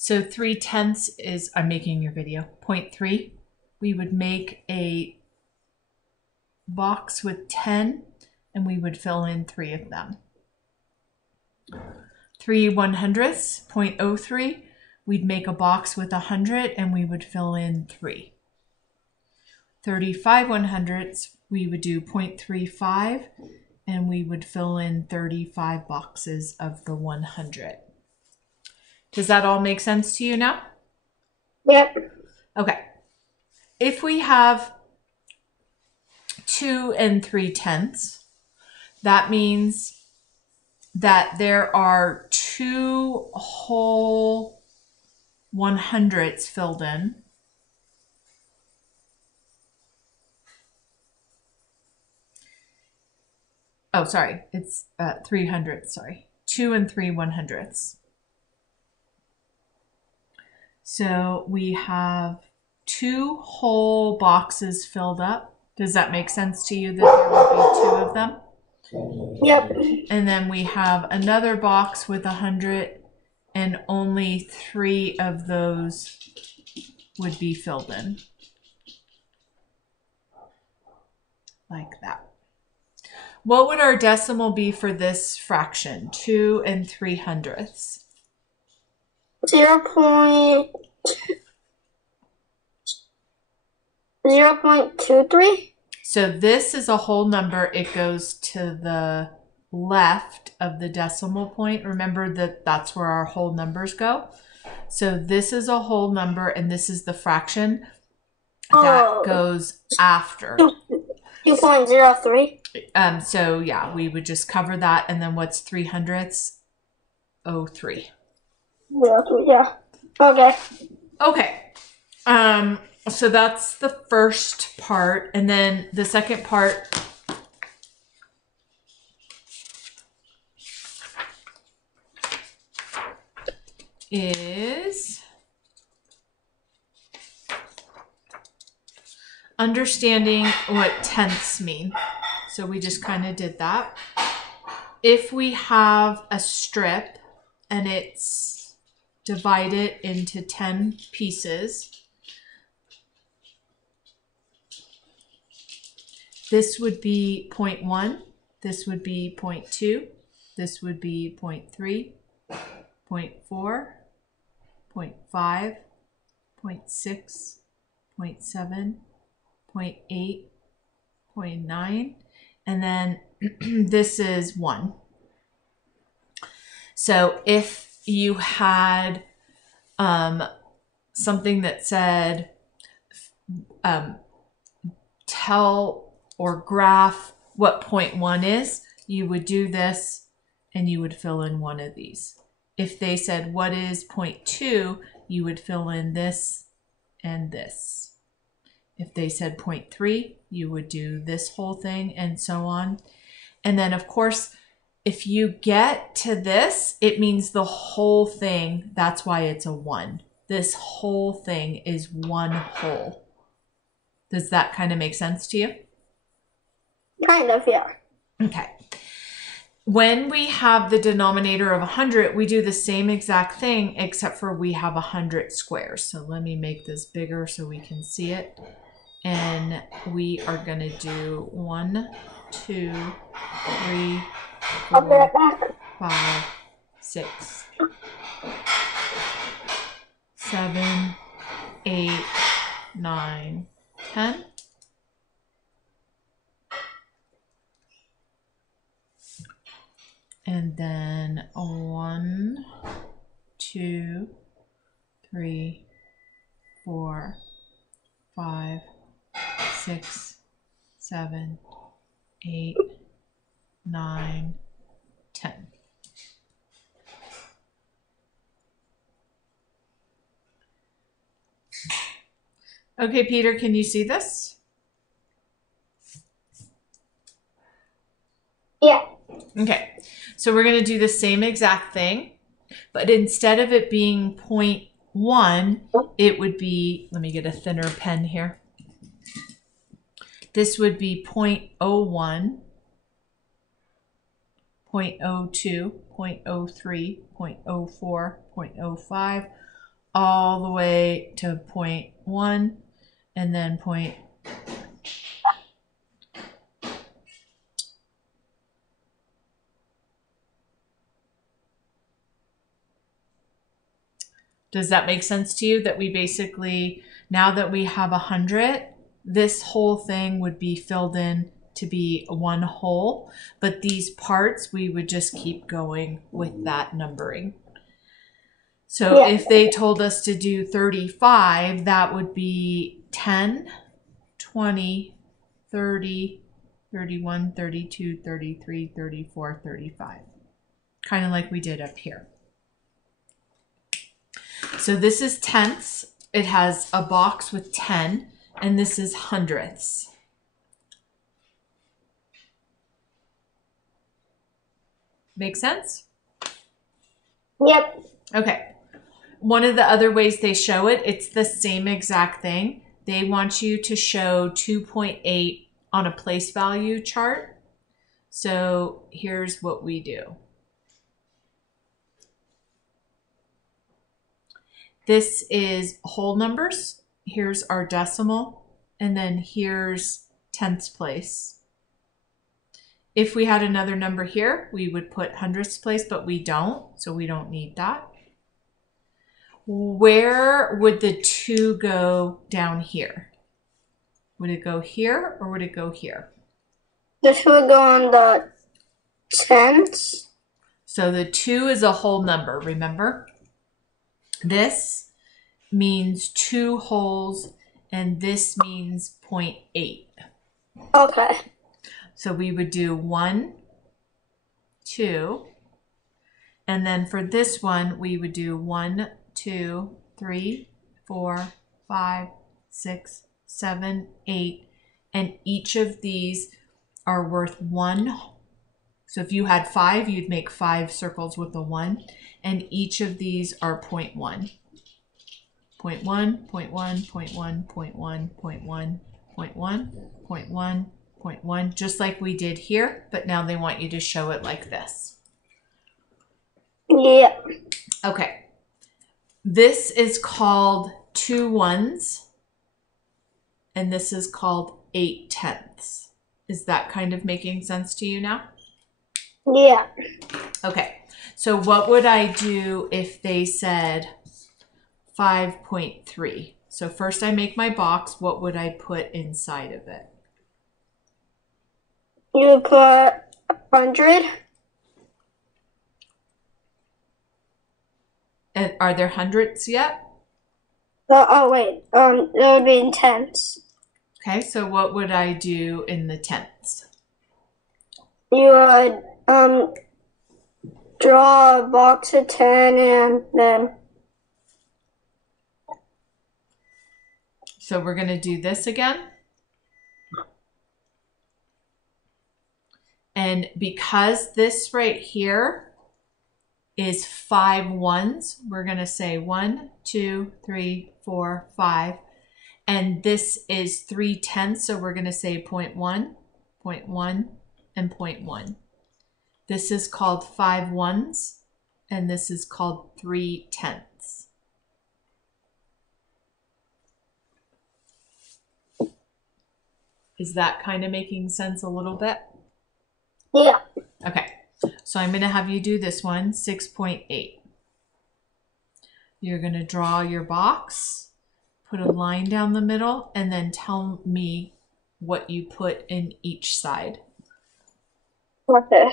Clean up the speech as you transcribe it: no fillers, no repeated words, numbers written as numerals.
So 3/10 is, I'm making your video, 0.3. We would make a box with 10 and we would fill in 3 of them. 3/100ths, 0.03. We'd make a box with 100 and we would fill in 3. 35/100ths, we would do 0.35 and we would fill in 35 boxes of the 100. Does that all make sense to you now? Yep. Okay. If we have 2 3/10, that means that there are 2 whole 100ths filled in. Oh, sorry, it's 300, sorry. 2 3/100ths. So we have 2 whole boxes filled up. Does that make sense to you that there would be 2 of them? Yep. And then we have another box with 100 and only 3 of those would be filled in. Like that. What would our decimal be for this fraction? 2 3/100ths. 0.23. So this is a whole number. It goes to the left of the decimal point. Remember that that's where our whole numbers go. So this is a whole number and this is the fraction that goes after. 2.03. So yeah, we would just cover that. And then what's 3/100ths? 03. 03, yeah. Okay. Okay. So that's the first part. And then the second part is understanding what tenths mean. So we just kind of did that. If we have a strip and it's divided into 10 pieces, this would be 0.1, this would be 0.2, this would be 0.3, 0.4, 0.5, 0.6, 0.7, 0.8, 0.9, and then this is 1. So if you had something that said tell or graph what 0.1 is, you would do this and you would fill in one of these. If they said what is 0.2, you would fill in this and this. If they said 0.3, you would do this whole thing and so on. And then of course, if you get to this, it means the whole thing. That's why it's a 1. This whole thing is one whole. Does that kind of make sense to you? Kind of, yeah. Okay. When we have the denominator of 100, we do the same exact thing, except for we have 100 squares. So let me make this bigger so we can see it. And we are going to do 1, 2, 3, 4, 5, 6, 7, 8, 9, 10. And then 1, 2, 3, 4, 5, 6, 7, 8, 9, 10. Okay, Peter, can you see this? Yeah. Okay, so we're going to do the same exact thing, but instead of it being 0.1, it would be, let me get a thinner pen here. This would be 0.01, 0.02, 0.03, 0.04, 0.05, all the way to 0.1 and then point. Does that make sense to you? That we basically, now that we have 100, this whole thing would be filled in to be one whole, but these parts we would just keep going with that numbering. So if they told us to do 35, that would be 10, 20, 30, 31, 32, 33, 34, 35. Kind of like we did up here. So this is tenths. It has a box with 10, and this is hundredths. Make sense? Yep. Okay. One of the other ways they show it, it's the same exact thing. They want you to show 2.8 on a place value chart. So here's what we do. This is whole numbers. Here's our decimal, and then here's tenths place. If we had another number here, we would put hundredths place, but we don't, so we don't need that. Where would the 2 go down here? Would it go here or would it go here? This would go on the tenths. So the 2 is a whole number, remember? This means 2 wholes, and this means 0.8. Okay. So we would do 1, 2, and then for this one, we would do 1, 2, 3, 4, 5, 6, 7, 8, and each of these are worth 1. So if you had 5, you'd make 5 circles with a 1, and each of these are 0.1. 0.1, 0.1, 0.1, 0.1, 0.1, 0.1, 0.1, 0.1, just like we did here, but now they want you to show it like this. Yeah. Okay. This is called 2 ones, and this is called 8 tenths. Is that kind of making sense to you now? Yeah. Okay. So what would I do if they said 5.3? So first I make my box. What would I put inside of it? You put 100. And are there hundredths yet? Oh wait. It would be in tenths. Okay, so what would I do in the tenths? You would draw a box of 10 and then. So we're going to do this again. And because this right here is 5 ones, we're going to say 1, 2, 3, 4, 5. And this is 3 tenths, so we're going to say 0.1, 0.1, and 0.1. This is called 5 ones, and this is called 3 tenths. Is that kind of making sense a little bit? Yeah. Okay, so I'm going to have you do this one, 6.8. You're going to draw your box, put a line down the middle, and then tell me what you put in each side. Okay.